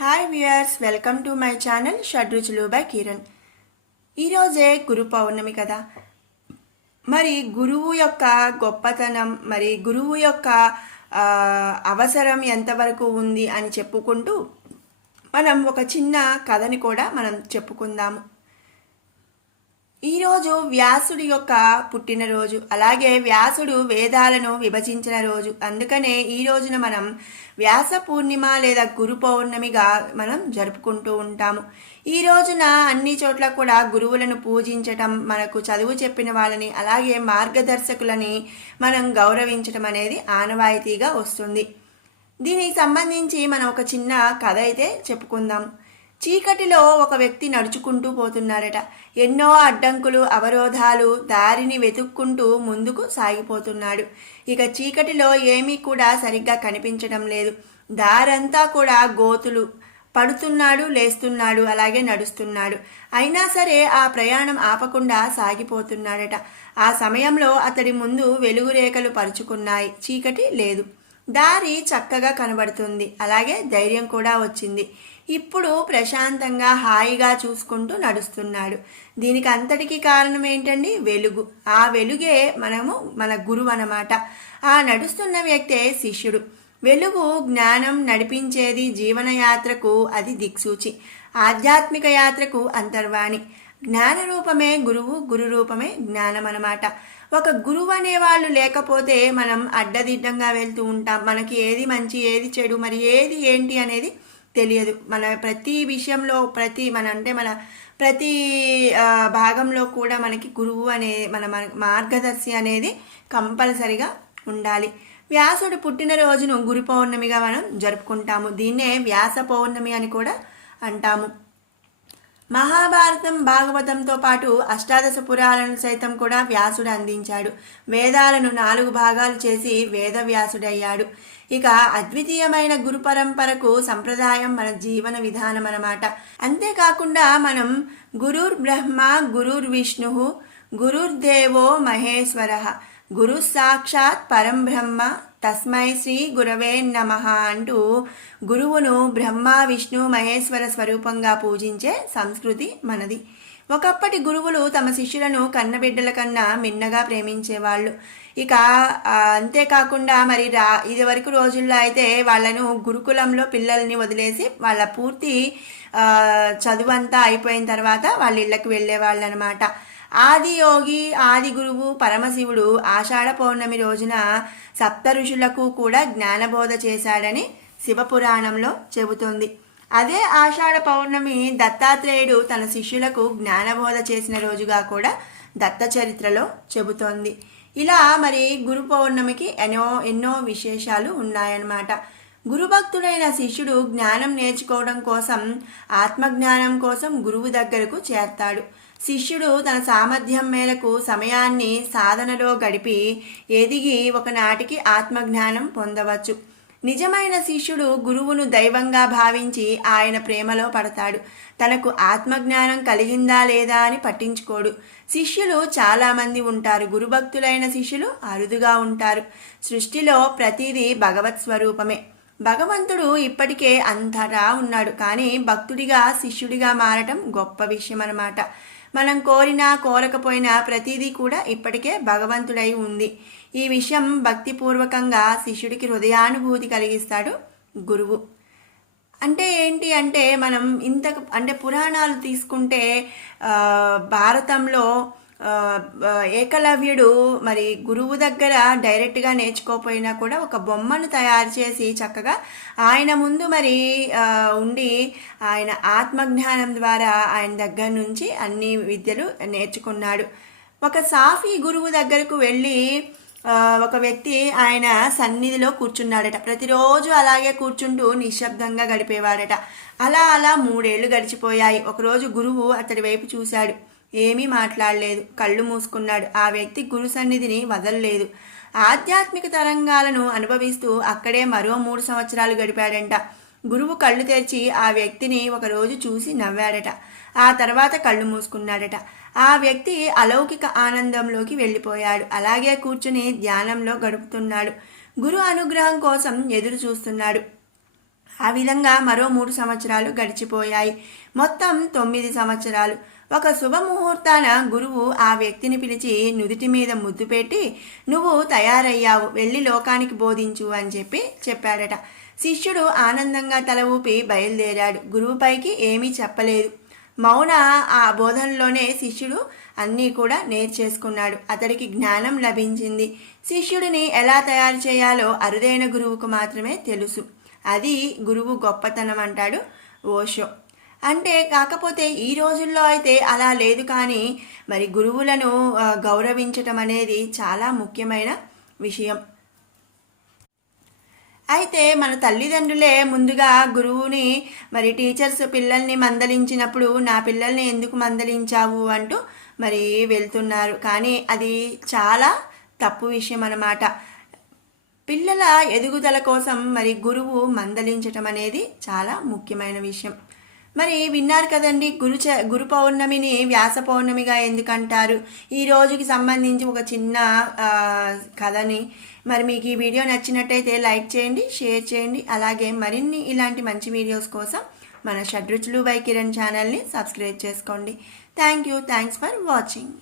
Hi viewers welcome to my channel షడ్రుచులు by Kiran ఈరోజే గురు పౌర్ణమి కదా. మరి గురువు యొక్క గొప్పతనం మరి గురువు యొక్క అవసరం ఎంతవరకు ఉంది అని చెప్పుకుంటూ మనం ఒక చిన్న కథని కూడా మనం చెప్పుకుందాము. ఈరోజు వ్యాసుడి యొక్క పుట్టినరోజు అలాగే వ్యాసుడు వేదాలను విభజించిన రోజు. అందుకనే ఈ రోజున మనం వ్యాస పూర్ణిమ లేదా గురు పౌర్ణమిగా మనం జరుపుకుంటూ ఉంటాము. ఈ రోజున అన్ని చోట్ల కూడా గురువులను పూజించటం మనకు చదువు చెప్పిన వాళ్ళని అలాగే మార్గదర్శకులని మనం గౌరవించటం అనేది ఆనవాయితీగా వస్తుంది. దీనికి సంబంధించి మనం ఒక చిన్న కథ అయితే చెప్పుకుందాం. చీకటిలో ఒక వ్యక్తి నడుచుకుంటూ పోతున్నాడట. ఎన్నో అడ్డంకులు అవరోధాలు దారిని వెతుక్కుంటూ ముందుకు సాగిపోతున్నాడు. ఇక చీకటిలో ఏమీ కూడా సరిగ్గా కనిపించడం లేదు. దారంతా కూడా గోతులు. పడుతున్నాడు లేస్తున్నాడు అలాగే నడుస్తున్నాడు. అయినా సరే ఆ ప్రయాణం ఆపకుండా సాగిపోతున్నాడట. ఆ సమయంలో అతడి ముందు వెలుగురేఖలు పరుచుకున్నాయి. చీకటి లేదు. దారి చక్కగా కనబడుతుంది. అలాగే ధైర్యం కూడా వచ్చింది. ఇప్పుడు ప్రశాంతంగా హాయిగా చూసుకుంటూ నడుస్తున్నాడు. దీనికి అంతటికి కారణం ఏంటండి? వెలుగు. ఆ వెలుగే మనము మన గురువు అన్నమాట. ఆ నడుస్తున్న వ్యక్తే శిష్యుడు. వెలుగు జ్ఞానం నడిపించేది జీవనయాత్రకు అది దిక్సూచి. ఆధ్యాత్మిక యాత్రకు అంతర్వాణి. జ్ఞాన రూపమే గురువు గురు రూపమే జ్ఞానం అనమాట ఒక గురువు అనేవాళ్ళు లేకపోతే మనం అడ్డదిడ్డంగా వెళ్తూ ఉంటాం. మనకి ఏది మంచి ఏది చెడు మరి ఏది ఏంటి అనేది తెలియదు. మన ప్రతి విషయంలో ప్రతి మన అంటే మన ప్రతి భాగంలో కూడా మనకి గురువు అనే మన మన- మార్గదర్శి అనేది కంపల్సరిగా ఉండాలి. వ్యాసుడు పుట్టినరోజును గురు పౌర్ణమిగా మనం జరుపుకుంటాము. దీన్నే వ్యాస పౌర్ణమి అని కూడా అంటాము. మహాభారతం భాగవతంతో పాటు అష్టాదశ పురాణాలను సైతం కూడా వ్యాసుడు అందించాడు. వేదాలను నాలుగు భాగాలు చేసి వేద వ్యాసుడయ్యాడు ఇక అద్వితీయమైన గురు పరంపరకు సంప్రదాయం మన జీవన విధానం అన్నమాట. అంతేకాకుండా మనం గురుర్ బ్రహ్మ గురుర్ విష్ణు గురుర్దేవో మహేశ్వర గురు సాక్షాత్ పరం బ్రహ్మ తస్మై శ్రీ గురవే నమ అంటూ గురువును బ్రహ్మ విష్ణు మహేశ్వర స్వరూపంగా పూజించే సంస్కృతి మనది. ఒకప్పటి గురువులు తమ శిష్యులను కన్నబిడ్డల కన్నా మిన్నగా ప్రేమించేవాళ్ళు. ఇక అంతేకాకుండా మరి రా ఇదివరకు రోజుల్లో అయితే వాళ్ళను గురుకులంలో పిల్లల్ని వదిలేసి వాళ్ళ పూర్తి చదువంతా అయిపోయిన తర్వాత వాళ్ళ ఇళ్ళకి వెళ్ళేవాళ్ళు అనమాట ఆది యోగి ఆది గురువు పరమశివుడు ఆషాఢ పౌర్ణమి రోజున సప్త ఋషులకు కూడా జ్ఞానబోధ చేశాడని శివపురాణంలో చెబుతోంది. అదే ఆషాఢ పౌర్ణమి దత్తాత్రేయుడు తన శిష్యులకు జ్ఞానబోధ చేసిన రోజుగా కూడా దత్త చరిత్రలో చెబుతోంది. ఇలా మరి గురు పౌర్ణమికి ఎన్నో ఎన్నో విశేషాలు ఉన్నాయన్నమాట. గురుభక్తుడైన శిష్యుడు జ్ఞానం నేర్చుకోవడం కోసం ఆత్మజ్ఞానం కోసం గురువు దగ్గరకు చేర్తాడు. శిష్యుడు తన సామర్థ్యం మేరకు సమయాన్ని సాధనలో గడిపి ఎదిగి ఒకనాటికి ఆత్మజ్ఞానం పొందవచ్చు. నిజమైన శిష్యుడు గురువును దైవంగా భావించి ఆయన ప్రేమలో పడతాడు. తనకు ఆత్మజ్ఞానం కలిగిందా లేదా అని పట్టించుకోడు. శిష్యులు చాలామంది ఉంటారు. గురుభక్తులైన శిష్యులు అరుదుగా ఉంటారు. సృష్టిలో ప్రతిదీ భగవత్ స్వరూపమే. భగవంతుడు ఇప్పటికే అంతటా ఉన్నాడు. కానీ భక్తుడిగా శిష్యుడిగా మారటం గొప్ప విషయం అన్నమాట మనం కోరినా కోరకపోయినా ప్రతిదీ కూడా ఇప్పటికే భగవంతుడై ఉంది. ఈ విషయం భక్తిపూర్వకంగా శిష్యుడికి హృదయానుభూతి కలిగిస్తాడు గురువు. అంటే ఏంటి అంటే మనం ఇంత అంటే పురాణాలు తీసుకుంటే భారతంలో ఏకలవ్యుడు మరి గురువు దగ్గర డైరెక్ట్గా నేర్చుకోపోయినా కూడా ఒక బొమ్మను తయారు చేసి చక్కగా ఆయన ముందు మరి ఉండి ఆయన ఆత్మజ్ఞానం ద్వారా ఆయన దగ్గర నుంచి అన్ని విద్యలు నేర్చుకున్నాడు. ఒక సాఫీ గురువు దగ్గరకు వెళ్ళి ఒక వ్యక్తి ఆయన సన్నిధిలో కూర్చున్నాడట. ప్రతిరోజు అలాగే కూర్చుంటూ నిశ్శబ్దంగా గడిపేవాడట. అలా అలా మూడేళ్ళు గడిచిపోయాయి. ఒకరోజు గురువు అతడి వైపు చూశాడు. ఏమీ మాట్లాడలేదు. కళ్ళు మూసుకున్నాడు. ఆ వ్యక్తి గురు సన్నిధిని వదలలేదు. ఆధ్యాత్మిక తరంగాలను అనుభవిస్తూ అక్కడే మరో మూడు సంవత్సరాలు గడిపాడంట. గురువు కళ్ళు తెరిచి ఆ వ్యక్తిని ఒకరోజు చూసి నవ్వాడట. ఆ తర్వాత కళ్ళు మూసుకున్నాడట. ఆ వ్యక్తి అలౌకిక ఆనందంలోకి వెళ్ళిపోయాడు. అలాగే కూర్చుని ధ్యానంలో గడుపుతున్నాడు. గురు అనుగ్రహం కోసం ఎదురు చూస్తున్నాడు. ఆ విధంగా మరో మూడు సంవత్సరాలు గడిచిపోయాయి. మొత్తం తొమ్మిది సంవత్సరాలు. ఒక శుభముహూర్తాన గురువు ఆ వ్యక్తిని పిలిచి నుదుటి మీద ముద్దు పెట్టి నువ్వు తయారయ్యావు వెళ్ళి లోకానికి బోధించు అని చెప్పి చెప్పాడట. శిష్యుడు ఆనందంగా తల ఊపి బయలుదేరాడు. గురువుపైకి ఏమీ చెప్పలేదు. మౌన ఆ బోధనలోనే శిష్యుడు అన్నీ కూడా నేర్చేసుకున్నాడు. అతడికి జ్ఞానం లభించింది. శిష్యుడిని ఎలా తయారు చేయాలో అరుదైన గురువుకు మాత్రమే తెలుసు. అది గురువు గొప్పతనం అంటాడు ఓషో. అంటే కాకపోతే ఈ రోజుల్లో అయితే అలా లేదు కానీ మరి గురువులను గౌరవించటం అనేది చాలా ముఖ్యమైన విషయం. అయితే మన తల్లిదండ్రులే ముందుగా గురువుని మరి టీచర్స్ పిల్లల్ని మందలించినప్పుడు నా పిల్లల్ని ఎందుకు మందలించావు? అంటూ మరి వెళ్తున్నారు. కానీ అది చాలా తప్పు విషయం అన్నమాట. పిల్లల ఎదుగుదల కోసం మరి గురువు మందలించటం అనేది చాలా ముఖ్యమైన విషయం. మరి విన్నారు కదండి గురు చ గురు పౌర్ణమిని వ్యాస పౌర్ణమిగా ఎందుకంటారు? ఈ రోజుకి సంబంధించి ఒక చిన్న కథని మరి మీకు ఈ వీడియో నచ్చినట్టయితే లైక్ చేయండి షేర్ చేయండి. అలాగే మరిన్ని ఇలాంటి మంచి వీడియోస్ కోసం మన షడ్రుచులు బై కిరణ్ ఛానల్ని సబ్స్క్రైబ్ చేసుకోండి. Thank you. Thanks for watching.